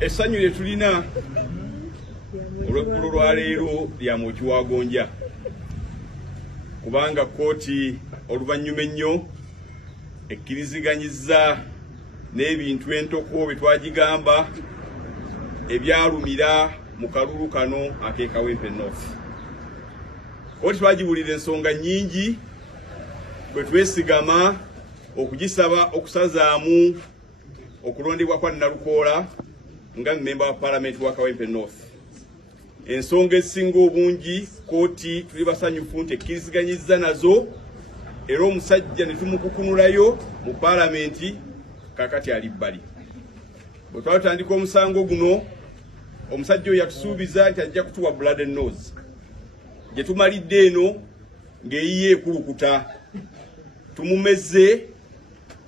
Essanyu lye tulina olw'eggulu lwa leero lya Mukiwagonja kubanga kkooti oluvannyuma ennyo ekkiriziganyizza n'ebintu entoko bye twagigamba ebyalumira mu kalulu kano ak'e Kawempe North. Kkooti twagiwulira ensonga nnyingi kwe twesigama okugisaba okusazaamu okulondebwa kwa Nalukoola nga member wa Parliament wa Kawempe North. Ensonga esinga obungi kkooti tuli basanyufu nti ekkiriziganyizza nazo era omusajja ne tumukukunulayo mu Parliament kakati ali bbali. Bwe twatandika omusango guno omusajja oyo yatusuubiza nti ajja kutuwa blood and nose. Gye tumalidde eno ng'eyiye ekulukuta tumumezze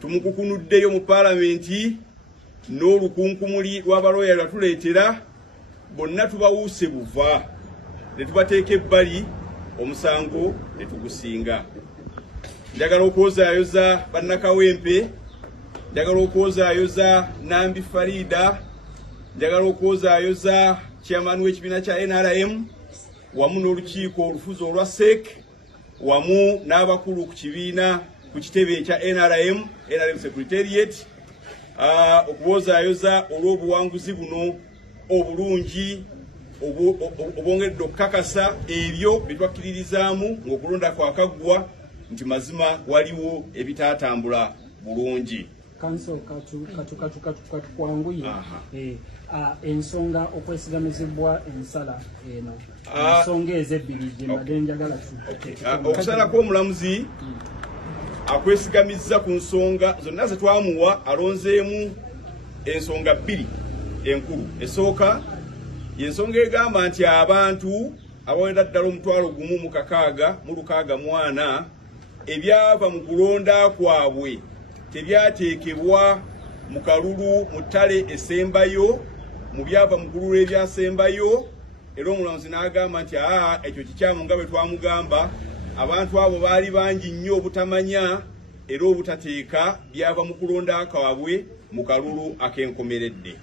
tumukukunuddeyo mu Parliament n'olukunkumuli lw'abaloya lwatuleetera bonna tubawuuse buva ne tubateeka ebbali omusango ne tugusinga. Njagala okwozaayoza bannakawempe, njagala okwozaayoza Nambi Farida, njagala okwozaayoza chairman w'ekibiina kya NRM wamu n'olukiiko olufuzi olwa SEC wamu n'abakulu ku kibiina ku kitebe ekya NRM Secretariat okuwozaayoza olw'obuwanguzi buno obulungi obwongedde okukakasa ebyo bye twakkiririzaamu ng'okulonda kwakaggwa nti mazima waliwo ebitaatambula bulungi. Kanso katukuanguye ensonga okwesigamizibwa ensala eno ensonga ezebbiri gye mbadde njagala okusala kw'omulamuzi akwesigamizza ku nsonga zonna ze twamuwa alonzeemu ensonga bbiri enkulu. Esooka y'ensonga egamba nti abantu abawera ddala 1,164 ebyava mu kulonda kwabwe tebyateekebwa mu kalulu mu ttale esembayo mu byava mu kululu ebyasembayo, era omulamuzi n'agamba nti ekyo kikyamu nga bwe twamugamba abantu abo baali bangi nnyo obutamanya era obutateeka byava mu kulonda kwabwe mu kalulu ak'enkomeredde.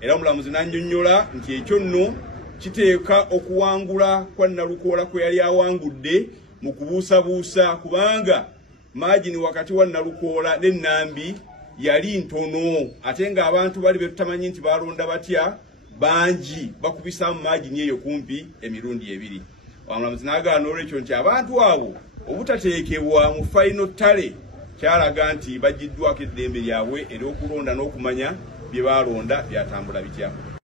Era omulamuzi n'annyonnyola nti ekyo nno kiteeka okuwangula kwa Nalukoola kwe yali awangudde mu kubuusabuusa kubanga maagini wakati wa Nalukoola ne Nambi yali ntono ate ng'abantu bali betutamanyi nti balonda batya bangi bakubisaamu maagini eyo kumpi emirundi ebiri. Omulamuzi n'agamba n'olwekyo nti abantu abo obutateekebwa mu final ttale kyalaga nti bagiddwako eddembe lyabwe era okulonda n'okumanya bye balonda byatambula bitya.